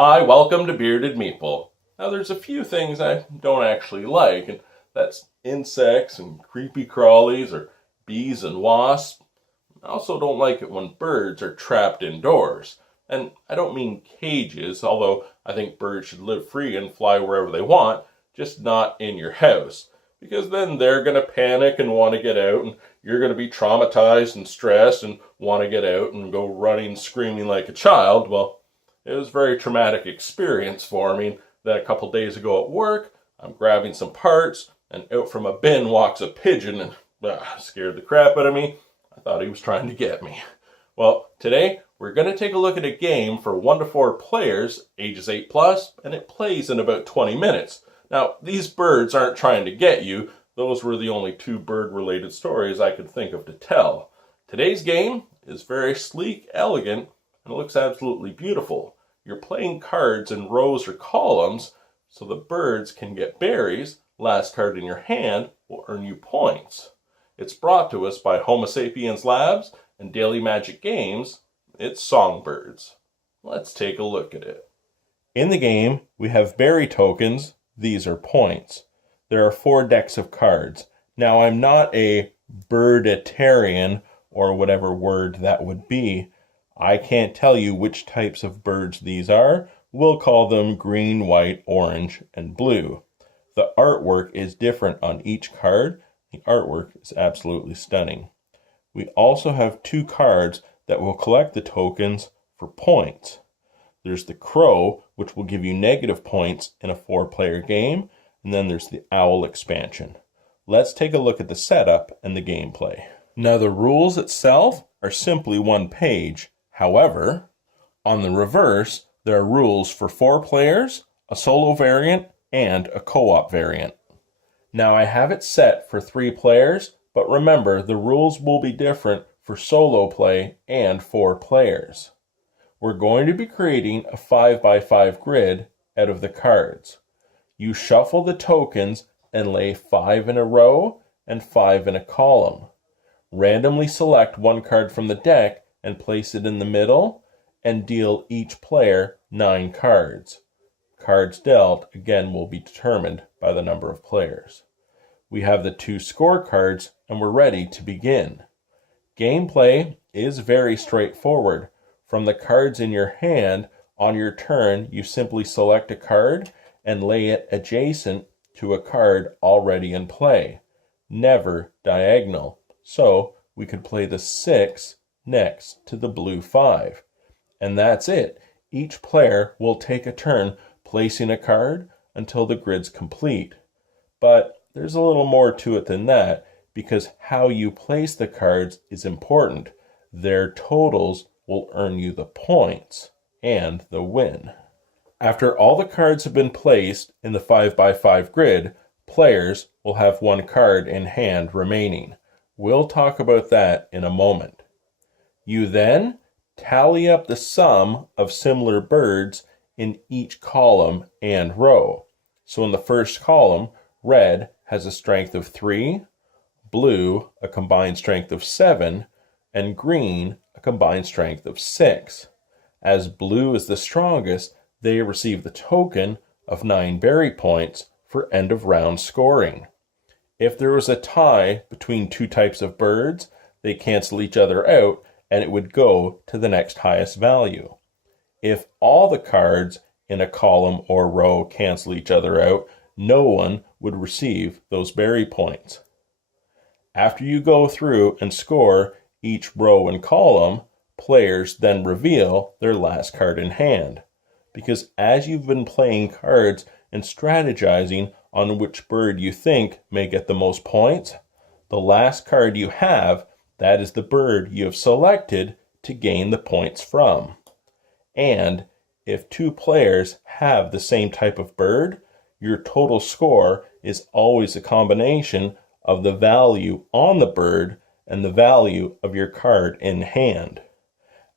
Hi, welcome to Bearded Meeple. Now there's a few things I don't actually like, and that's insects and creepy crawlies or bees and wasps. I also don't like it when birds are trapped indoors. And I don't mean cages, although I think birds should live free and fly wherever they want, just not in your house. Because then they're going to panic and want to get out, and you're going to be traumatized and stressed and want to get out and go running, screaming like a child. Well, it was a very traumatic experience for me that a couple days ago at work, I'm grabbing some parts, and out from a bin walks a pigeon and scared the crap out of me. I thought he was trying to get me. Well, today we're going to take a look at a game for 1 to 4 players, ages 8 plus, and it plays in about 20 minutes. Now, these birds aren't trying to get you. Those were the only 2 bird-related stories I could think of to tell. Today's game is very sleek, elegant, and it looks absolutely beautiful. You're playing cards in rows or columns, so the birds can get berries. Last card in your hand will earn you points. It's brought to us by Homo Sapiens Labs and Daily Magic Games. It's Songbirds. Let's take a look at it. In the game, we have berry tokens. These are points. There are 4 decks of cards. Now, I'm not a birditarian, or whatever word that would be. I can't tell you which types of birds these are. We'll call them green, white, orange, and blue. The artwork is different on each card. The artwork is absolutely stunning. We also have 2 cards that will collect the tokens for points. There's the crow, which will give you negative points in a 4-player game, and then there's the owl expansion. Let's take a look at the setup and the gameplay. Now, the rules itself are simply 1 page. However, on the reverse, there are rules for 4 players, a solo variant, and a co-op variant. Now, I have it set for 3 players, but remember, the rules will be different for solo play and 4 players. We're going to be creating a 5x5 grid out of the cards. You shuffle the tokens and lay 5 in a row and 5 in a column. Randomly select 1 card from the deck and place it in the middle, and deal each player 9 cards. Cards dealt, again, will be determined by the number of players. We have the 2 scorecards, and we're ready to begin. Gameplay is very straightforward. From the cards in your hand, on your turn, you simply select a card and lay it adjacent to a card already in play. Never diagonal. So we could play the 6 next to the blue 5. And that's it. Each player will take a turn placing a card until the grid's complete. But there's a little more to it than that, because how you place the cards is important. Their totals will earn you the points and the win. After all the cards have been placed in the 5x5 grid, players will have 1 card in hand remaining. We'll talk about that in a moment. You then tally up the sum of similar birds in each column and row. So in the first column, red has a strength of 3, blue a combined strength of 7, and green a combined strength of 6. As blue is the strongest, they receive the token of 9 berry points for end of round scoring. If there was a tie between 2 types of birds, they cancel each other out, and it would go to the next highest value. If all the cards in a column or row cancel each other out, no one would receive those berry points. After you go through and score each row and column, players then reveal their last card in hand. Because as you've been playing cards and strategizing on which bird you think may get the most points, the last card you have, that is the bird you have selected to gain the points from. And if 2 players have the same type of bird, your total score is always a combination of the value on the bird and the value of your card in hand.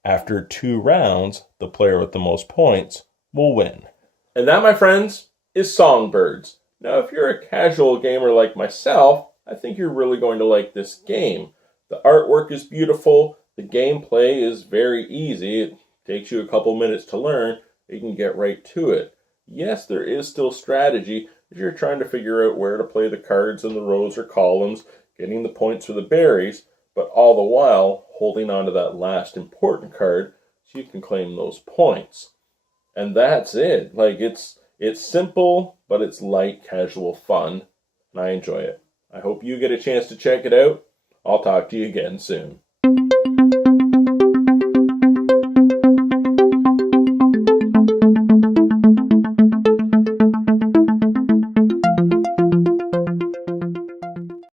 After 2 rounds, the player with the most points will win. And that, my friends, is Songbirds. Now, if you're a casual gamer like myself, I think you're really going to like this game. The artwork is beautiful. The gameplay is very easy. It takes you a couple minutes to learn. you can get right to it. Yes, there is still strategy if you're trying to figure out where to play the cards in the rows or columns, getting the points for the berries, but all the while holding on to that last important card so you can claim those points. And that's it. Like, it's simple, but it's light, casual fun, and I enjoy it. I hope you get a chance to check it out. I'll talk to you again soon.